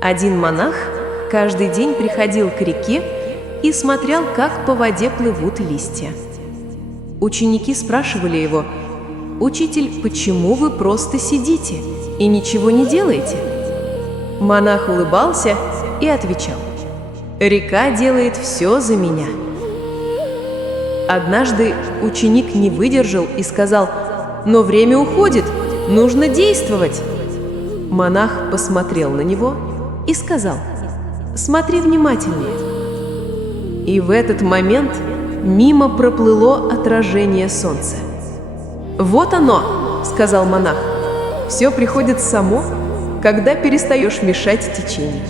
Один монах каждый день приходил к реке и смотрел, как по воде плывут листья. Ученики спрашивали его: «Учитель, почему вы просто сидите и ничего не делаете?» Монах улыбался и отвечал: «Река делает все за меня». Однажды ученик не выдержал и сказал: «Но время уходит, нужно действовать». Монах посмотрел на него и сказал: «Смотри внимательнее». И в этот момент мимо проплыло отражение солнца. «Вот оно», — сказал монах, — «все приходит само, когда перестаешь мешать течению».